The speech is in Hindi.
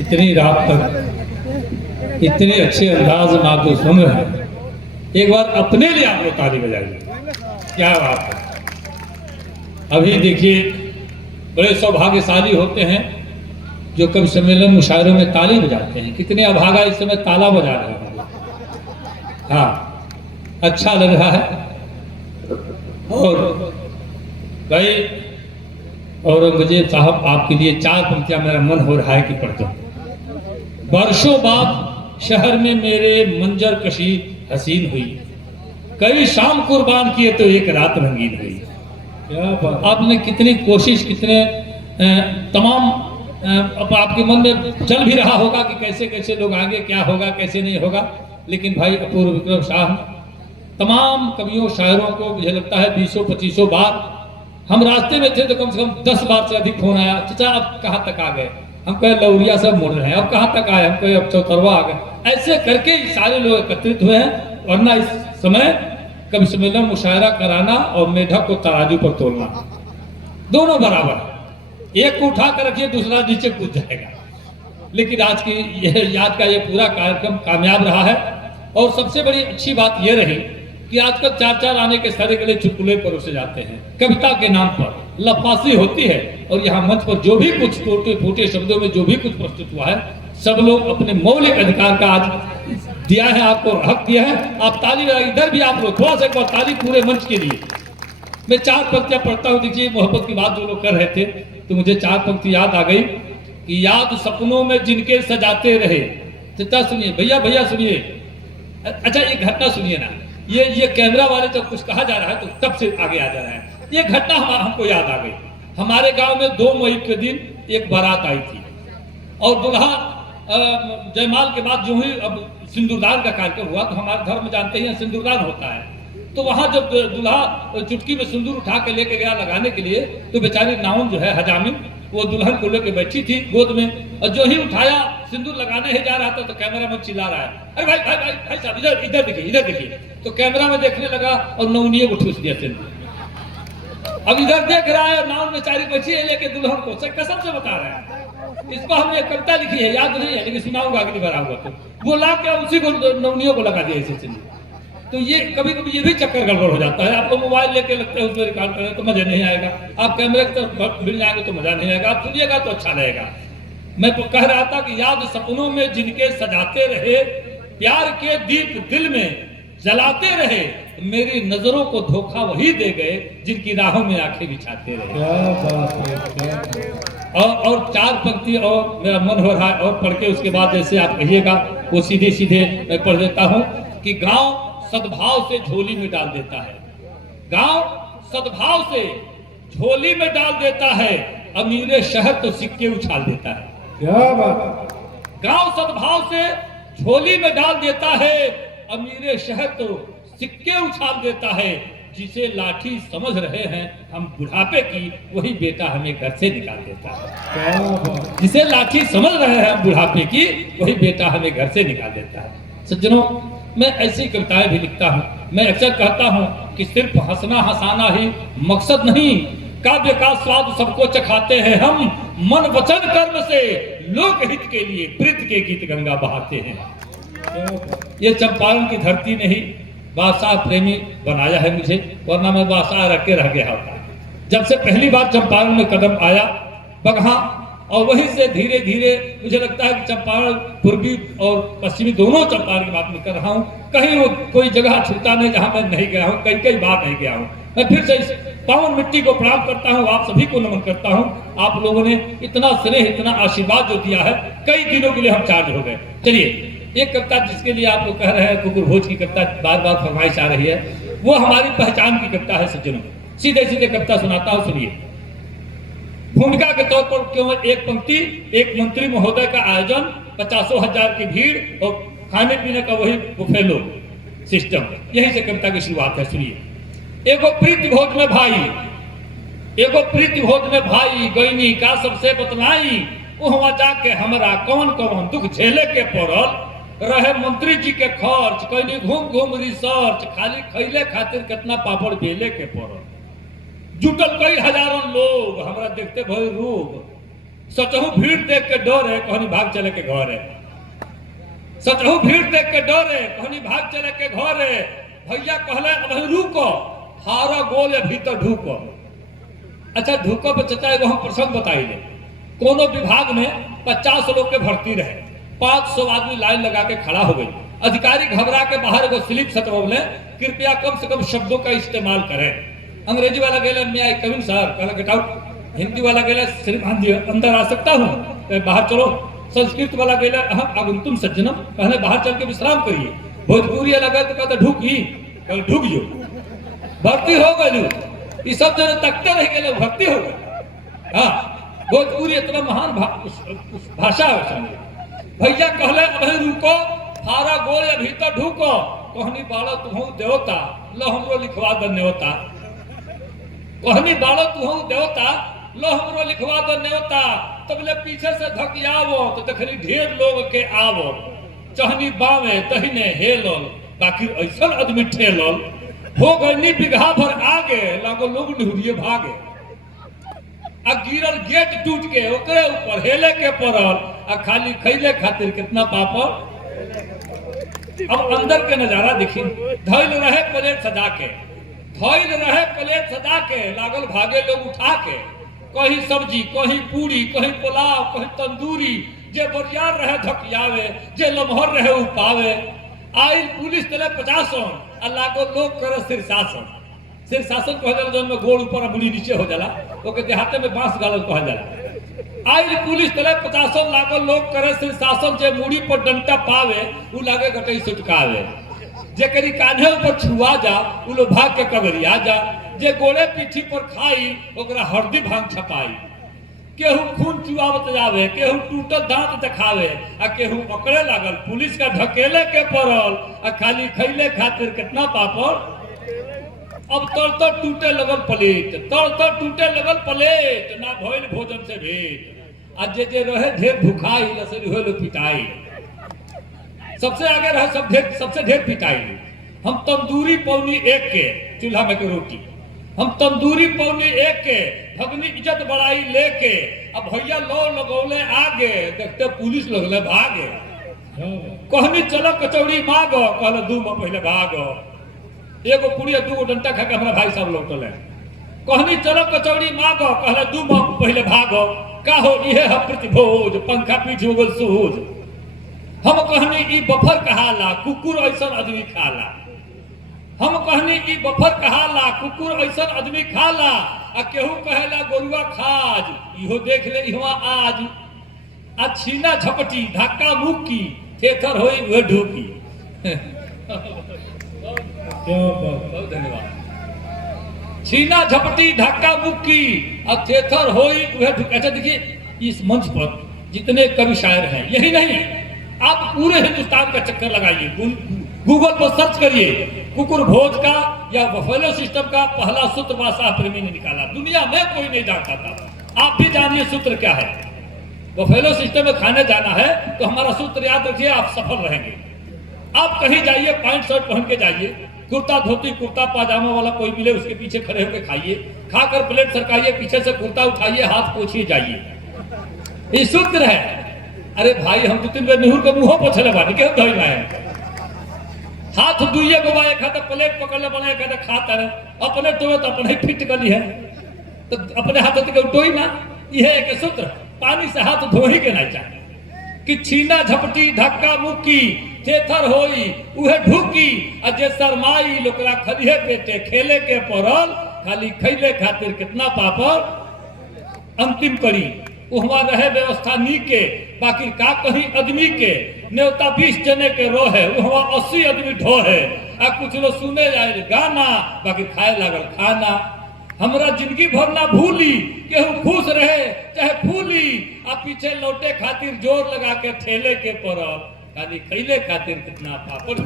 इतनी रात तक इतने अच्छे अंदाज में आप जो सुन रहे हैं, एक बार अपने लिए आप लोग ताली बजाइए। क्या बात है। अभी देखिए, बड़े सौभाग्यशाली होते हैं जो कवि सम्मेलन मुशायरों में ताली बजाते हैं। कितने अभागा इस समय ताला बजा रहे हैं। हाँ, अच्छा लग रहा है। और भाई औरंगजेब साहब, आपके लिए 4 पंक्तियां मेरा मन हो रहा है कि पढ़ दूं। वर्षों बाद शहर में मेरे मंजर कशी हसीन हुई, कई शाम कुर्बान किए तो एक रात रंगीन हुई। क्या बात। आपने कितनी कोशिश, कितने तमाम अब आपके मन में चल भी रहा होगा कि कैसे कैसे लोग आगे, क्या होगा कैसे नहीं होगा। लेकिन भाई अपूर्व विक्रम शाह तमाम कवियों शायरों को, मुझे लगता है 20-25 बार हम रास्ते में थे तो कम से कम 10 बार से अधिक फोन आया, चाचा अब कहाँ तक आ गए। हम कहे लौरिया सब मुड़ रहे हैं, अब कहाँ तक आए। हम कहे अब चौतरवा आ गए। ऐसे करके सारे लोग एकत्रित हुए हैं। वरना इस समय कवि सम्मेलन मुशायरा कराना और मेढक को तराजू पर तोलना दोनों बराबर। एक को उठा कर रखिए, दूसरा नीचे कूद जाएगा। लेकिन आज का ये पूरा कार्यक्रम कामयाब रहा है। और सबसे बड़ी अच्छी बात यह रही कि आजकल 4 आने के सारे गले चुटकुले परोसे जाते हैं। कविता के नाम पर लफासी होती है। और यहाँ मंच पर जो भी कुछ टूटे फूटे शब्दों में जो भी कुछ प्रस्तुत हुआ है, सब लोग अपने मौलिक अधिकार का आज दिया है, आपको हक दिया है। आप ताली बजाइए। इधर भी आप लोग थोड़ा सा एक बार ताली पूरे मंच के लिए। मैं 4 पंक्तियां पढ़ता हूँ। देखिए, मोहब्बत की बात जो लोग कर रहे थे तो मुझे 4 पंक्ति याद आ गई कि याद सपनों में जिनके सजाते रहे। चाचा सुनिए, भैया भैया सुनिए। अच्छा, एक घटना सुनिए ना। ये कैमरा वाले जब कुछ कहा जा रहा है तो तब से आगे आ जा रहा है। ये घटना हमको याद आ गई। हमारे गांव में 2 मई के दिन एक बारात आई थी और दुल्हा जयमाल के बाद जो ही अब सिंदूरदान का कार्यक्रम हुआ तो हमारे धर्म में जानते हैं सिंदूरदान होता है। तो वहां जब दुल्हा चुटकी में सिंदूर उठा के लेके गया लगाने के लिए तो बेचारी नाउन जो है हजामिन, वो दुल्हन को लेके बैठी थी गोद में। और जो ही उठाया सिंदूर लगाने ही जा रहा था तो कैमरामैन चिल्ला रहा है, अरे भाई भाई भाई भाई साहब इधर इधर देखिए, इधर देखिए। तो कैमरा में देखने लगा और नौनिये को ठूस दिया सिंदूर। अब इधर देख रहा है, नाउन बेचारी बैठी है लेके दुल्हन को, कसम से बता रहा है। इसको हमने कविता लिखी है, याद नहीं है लेकिन सुनाऊंगा अगली बार आऊंगा तो। वो ला के उसी को नौनियों को लगा दिया ऐसे सिंदूर। तो ये कभी कभी ये भी चक्कर गड़बड़ हो जाता है। आप लोग मोबाइल लेके लगते हैं उसमें रिकॉर्ड करें तो मजा नहीं आएगा। आप कैमरे की तरफ भिड़ जाएंगे तो मजा नहीं आएगा। आप सुनिएगा तो अच्छा रहेगा। मैं तो कह रहा था कि याद सपनों में जिनके सजाते रहे, प्यार के दीप दिल में जलाते रहे, मेरी नजरों को धोखा वही दे गए जिनकी राहों में आंखें बिछाते रहे। क्या बात है। और 4 पंक्ति और मेरा मन हो रहा है और पढ़ के उसके बाद जैसे आप कहिएगा वो सीधे सीधे मैं पढ़ देता हूँ कि गांव सद्भाव से झोली में डाल देता है। गांव सद्भाव से झोली में डाल देता है, अमीर शहर तो सिक्के उछाल देता है। क्या बात। गांव सद्भाव से झोली में डाल देता है, अमीर शहर तो सिक्के उछाल देता है। जिसे लाठी समझ रहे हैं हम बुढ़ापे की, वही बेटा हमें घर से निकाल देता है। जिसे लाठी समझ रहे हैं हम बुढ़ापे की, वही बेटा हमें घर से निकाल देता है। सज्जनों, मैं ऐसी कविताएं भी लिखता हूँ। मैं अक्सर कहता हूँ कि सिर्फ हंसना हंसाना ही मकसद नहीं, काव्य का स्वाद सबको चखाते हैं हम। मन वचन कर्म से लोकहित के लिए प्रीत के गीत गंगा बहाते हैं। ये चंपारण की धरती ने ही बादशाह प्रेमी बनाया है मुझे, वरना मैं बादशाह रख के रह गया होता। जब से पहली बार चंपारण में कदम आया बगहा, और वहीं से धीरे धीरे मुझे लगता है कि चंपारण पूर्वी और पश्चिमी दोनों चंपारण की बात मैं कर रहा हूँ। कहीं वो कोई जगह छूटा नहीं जहां मैं नहीं गया हूँ, कई बार नहीं गया हूँ। मैं फिर से इस पावन मिट्टी को प्रणाम करता हूँ, आप सभी को नमन करता हूँ। आप लोगों ने इतना स्नेह, इतना आशीर्वाद जो दिया है, कई दिनों के लिए हम चार्ज हो गए। चलिए, एक कविता जिसके लिए आप लोग कह रहे हैं कुकुर भोज की कविता बार बार फरमाइश आ रही है, वो हमारी पहचान की कविता है। सज्जनों, सीधे सीधे कविता सुनाता हूँ, सुनिए। भूमिका के तौर पर केवल 1 पंक्ति, एक मंत्री महोदय का आयोजन, 50,000 की भीड़ और खाने पीने का वही बुफेलो सिस्टम, यही से कविता की शुरुआत है। सुनिए। एगो प्रीति भोज में भाई, एगो प्रीति भोज में भाई, गईनी का सबसे बतलाई, वहां जाके हमरा कौन कौन दुख झेले के पड़ल रहे। मंत्री जी के खर्च कैली, घूम घूम रिसर्च, खाली खैले खातिर कितना पापड़ बेले के पड़ल। जुटल कई हजारों लोग, हमरा देखते भई रोग, सचहु भीड़ देख के डर है, कहनी भाग चले के घर है। सचहु भीड़ देख के डर है, कहनी भाग चले के घर है। भैया कहले अब रुको, हारा गोल या भीतर ढूको। अच्छा ढूको पे चचा एगो हम प्रसंग बताइए। कोनो विभाग में 50 लोग के भर्ती रहे, 500 आदमी लाइन लगा के खड़ा हो गई। अधिकारी घबरा के बाहर एगो स्लिप सटवले, कृपया कम से कम शब्दों का इस्तेमाल करें। अंग्रेजी वाला गेले मैं आई कमिंग सर, कहला गेट आउट। हिंदी वाला गेले श्रीमान जी अंदर आ सकता हूँ, बाहर चलो। संस्कृत वाला गेले अहम आगंतुम सज्जनम, पहले बाहर चल के विश्राम करिए। भोजपुरी लगा तो कहता ढुकी, कल ढुक जो, भर्ती हो गई। ये सब जने तकते रह गए, भर्ती हो गए। हाँ भोजपुरी इतना महान भाषा है। भैया कहले अब रुको, हारा गोल या भीतर ढूको। कहनी बालो तुहू देवता, लो हमरो लिखवा दे न्योता। कहनी बालो तुहू देवता, लो हमरो लिखवा दे न्योता। तबले पीछे से धकियावो तो देखली ढेर लोग के आवो। चहनी बावे तहिने हेलल, बाकी ऐसा आदमी ठेलल। हो गई बिघा भर आगे, लागो लोग निहुरिए भागे। आ गिरल गेट टूट के ओकरे ऊपर हेले के पड़ल, आ खाली खैले खातिर कितना पापड़। अब अंदर के नजारा देखी, धैल रहे प्लेट सजा के, धैल रहे प्लेट सजा के, लागल भागे लोग उठा के। कहीं सब्जी, कहीं पूरी, कहीं पुलाव, कहीं तंदूरी। जे बरियार रहे धकियावे, जे लम्हर रहे उपावे। आई पुलिस तले 50 आ लागो लोग करे शीर्षासन। शीर्षासन कहल जन में गोड़ ऊपर मुड़ी नीचे हो जाला, ओके देहाते में बांस गालल कहल जाला। आई पुलिस तले 50 लागो लोग करे शीर्षासन। जे मुड़ी पर डंटा पावे उ लागे गटई सुटकावे। जे करी कान्हे ऊपर छुआ जा उ लो भाग के कगरिया जा। जे गोड़े पीठी पर खाई ओकरा हरदी भांग छपाई। केहू खून चुआवत जावे, केहू टूटल दांत दिखावे, आ केहू पकड़े लागल। पुलिस का ढकेले के पड़ल, आ खाली खैले खातिर कितना पापड़। अब तर टूटे लगल प्लेट, तर टूटे लगल प्लेट, ना भइल भोजन से भेंट। आज जे रहे ढेर भुखाई, लसरी होल पिटाई। सबसे आगे रहे सबसे ढेर पिटाई। हम तंदूरी पौनी एक के, चूल्हा में के रोटी। हम तंदूरी पौनी एक के, भगनी इज्जत बढ़ाई लेके। अब भैया लो लगौले आगे, देखते पुलिस लगले भागे। कहनी चलो कचौड़ी मांगो, कहले दू में पहले भागो। एगो पुड़िया दूगो डंटा खा के हमारा भाई साहब लौटल है। कहनी चलो कचौड़ी मांगो, कहले दू में पहले भागो। का हो इहे है प्रतिभोज, पंखा पीठ हो गल सूझ। हम कहनी ई बफर कहाला, कुकुर ऐसा आदमी खाला। हम कहनी ई बफर कहाला, कुकुर ऐसा आदमी खाला। आ केहू कहेला गोरुआ खाज, इहो देख ले इहवा आज। आ छीना झपटी धक्का मुक्की, थेथर होई वे ढूकी। बहुत धन्यवाद। छीना झपटी धक्का मुक्की और थेथर होई वे ढूकी। अच्छा देखिए इस मंच पर जितने कवि शायर हैं, यही नहीं आप पूरे हिंदुस्तान का चक्कर लगाइए, गूगल पर सर्च करिए। कुकुर भोज का या बफेलो सिस्टम का पहला सूत्र बादशाह प्रेमी ने निकाला। दुनिया में कोई नहीं जानता था। आप भी जानिए सूत्र क्या है। बफेलो सिस्टम में खाने जाना है तो हमारा सूत्र याद रखिए, आप सफल रहेंगे। आप कहीं जाइए, पैंट शर्ट पहन के जाइए, कुर्ता धोती कुर्ता पाजामा वाला कोई मिले उसके पीछे खड़े होकर खाइए। खाकर प्लेट सरकाइए, पीछे से कुर्ता उठाइए, हाथ पोछिए जाइए। ये सूत्र है। अरे भाई हम 2-3 बार निहुर के मुंह पोछले बानी के धइला है। हाथ दुइये गोबा, एक हाथ प्लेट पकड़ले बना, एक हाथ खाता रहे। अपने तो अपने फिट कली है तो अपने हाथ के उठोई ना। यह एक सूत्र, पानी से हाथ धो ही के नहीं चाहिए। कि छीना झपटी धक्का मुक्की, थेथर होई उहे ढुकी। अजे शरमाई लोकरा खदिहे पेटे, खेले के पड़ल खाली खैले खातिर कितना पापड़। अंतिम कड़ी वहां रहे व्यवस्था नी के, बाकी का कहीं आदमी के न्योता 20 जने के रो है, वहां 80 आदमी ढो है। आ कुछ लोग सुने जाए गाना, बाकी खाए लागल खाना। हमरा जिंदगी भर ना भूली, केहू खुश रहे चाहे फूली। आ पीछे लौटे खातिर जोर लगा के ठेले के पड़ल, खाली खैले खातिर कितना पापड़।